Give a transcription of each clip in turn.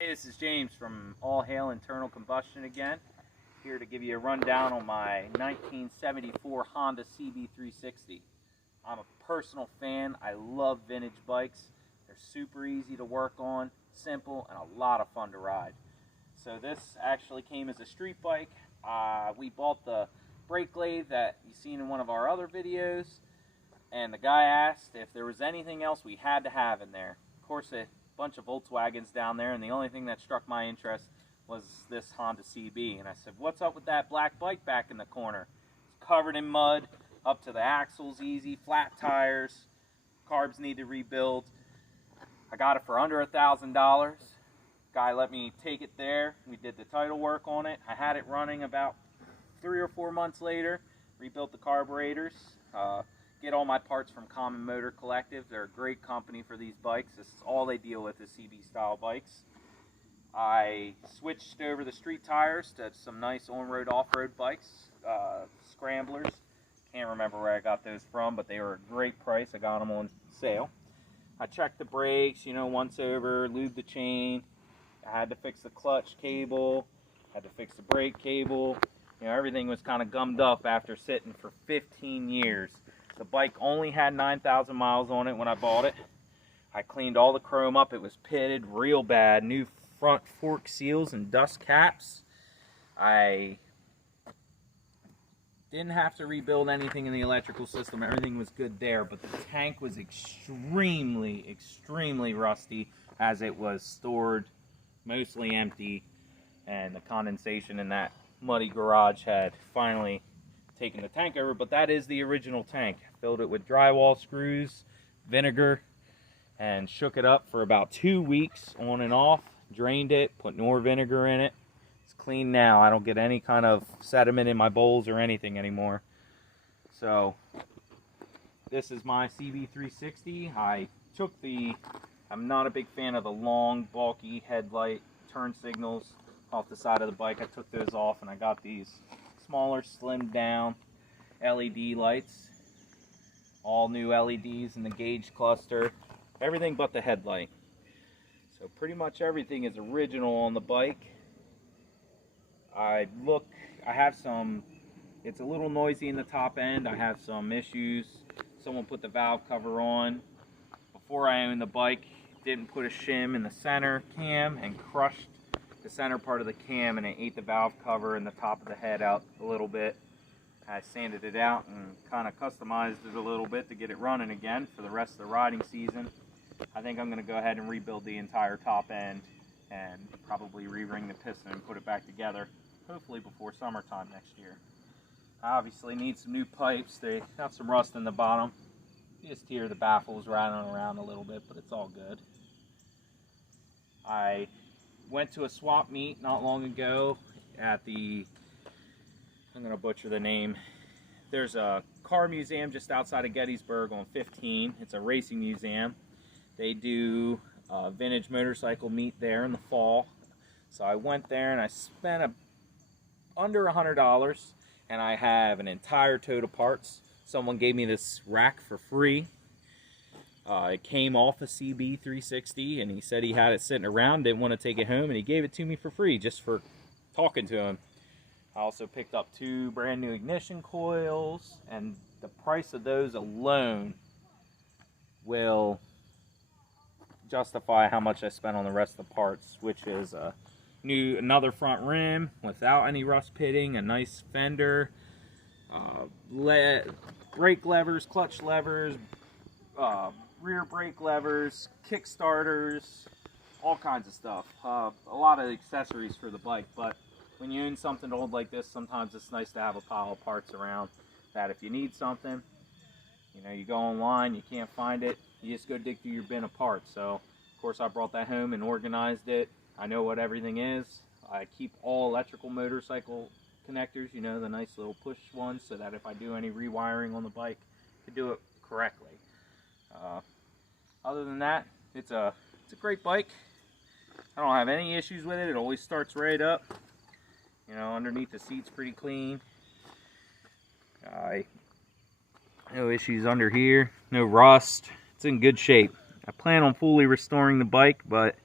Hey, this is James from All Hail Internal Combustion again, here to give you a rundown on my 1974 Honda CB360. I'm a personal fan. I love vintage bikes. They're super easy to work on, simple, and a lot of fun to ride. So this actually came as a street bike. We bought the brake lathe that you've seen in one of our other videos, and the guy asked if there was anything else we had to have in there. Of course, a bunch of Volkswagens down there, and the only thing that struck my interest was this Honda CB. And I said, what's up with that black bike back in the corner? It's covered in mud, up to the axles easy, flat tires, carbs need to rebuild. I got it for under $1,000. Guy let me take it there. We did the title work on it. I had it running about 3 or 4 months later. Rebuilt the carburetors. Get all my parts from Common Motor Collective. They're a great company for these bikes. This is all they deal with is CB style bikes. I switched over the street tires to some nice on-road, off-road bikes, scramblers. Can't remember where I got those from, but they were a great price. I got them on sale. I checked the brakes, once over, lubed the chain. I had to fix the clutch cable, had to fix the brake cable. Everything was kind of gummed up after sitting for 15 years. The bike only had 9,000 miles on it when I bought it. I cleaned all the chrome up. It was pitted real bad. New front fork seals and dust caps. I didn't have to rebuild anything in the electrical system. Everything was good there, but the tank was extremely rusty as it was stored mostly empty, and the condensation in that muddy garage had finally taken the tank over. But that is the original tank. Filled it with drywall screws, vinegar, and shook it up for about 2 weeks on and off. Drained it, put more vinegar in it. It's clean now. I don't get any kind of sediment in my bowls or anything anymore. So this is my CB360. I'm not a big fan of the long, bulky headlight turn signals off the side of the bike. I took those off and I got these smaller, slimmed down LED lights. All new LEDs in the gauge cluster. Everything but the headlight. So pretty much everything is original on the bike. It's a little noisy in the top end. I have some issues. Someone put the valve cover on before I owned the bike. Didn't put a shim in the center cam and crushed the center part of the cam, and it ate the valve cover and the top of the head out a little bit. I sanded it out and kind of customized it a little bit to get it running again for the rest of the riding season. I think I'm going to go ahead and rebuild the entire top end and probably re-ring the piston and put it back together, hopefully before summertime next year. I obviously need some new pipes. They got some rust in the bottom. You just hear the baffles rattling around a little bit, but it's all good. I went to a swap meet not long ago at I'm going to butcher the name. There's a car museum just outside of Gettysburg on 15. It's a racing museum. They do a vintage motorcycle meet there in the fall. So I went there and I spent under $100, and I have an entire tote of parts. Someone gave me this rack for free. It came off a CB360, and he said he had it sitting around, didn't want to take it home, and he gave it to me for free just for talking to him. I also picked up 2 brand new ignition coils, and the price of those alone will justify how much I spent on the rest of the parts, which is another front rim without any rust pitting, a nice fender, brake levers, clutch levers, rear brake levers, kick starters, all kinds of stuff. A lot of accessories for the bike, but when you own something old like this, sometimes it's nice to have a pile of parts around that if you need something, you go online, you can't find it, you just go dig through your bin of parts. So, of course, I brought that home and organized it. I know what everything is. I keep all electrical motorcycle connectors, the nice little push ones, so that if I do any rewiring on the bike, I can do it correctly. Other than that, it's a great bike. I don't have any issues with it. It always starts right up. Underneath the seat's pretty clean. No issues under here. No rust. It's in good shape. I plan on fully restoring the bike, but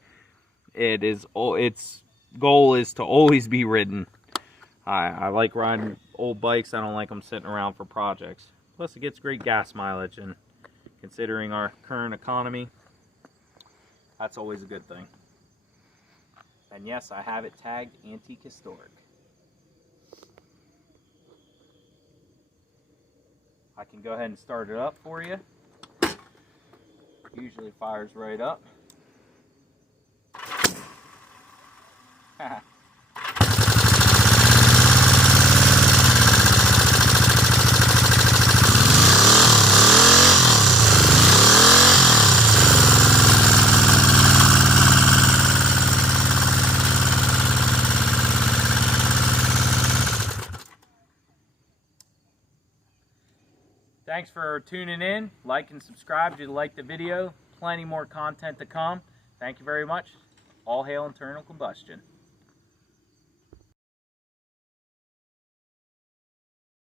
its goal is to always be ridden. I like riding old bikes. I don't like them sitting around for projects. Plus, it gets great gas mileage, and considering our current economy, that's always a good thing. And yes, I have it tagged Antique Historic. I can go ahead and start it up for you. Usually fires right up. Thanks for tuning in. Like and subscribe if you liked the video. Plenty more content to come. Thank you very much. All hail internal combustion.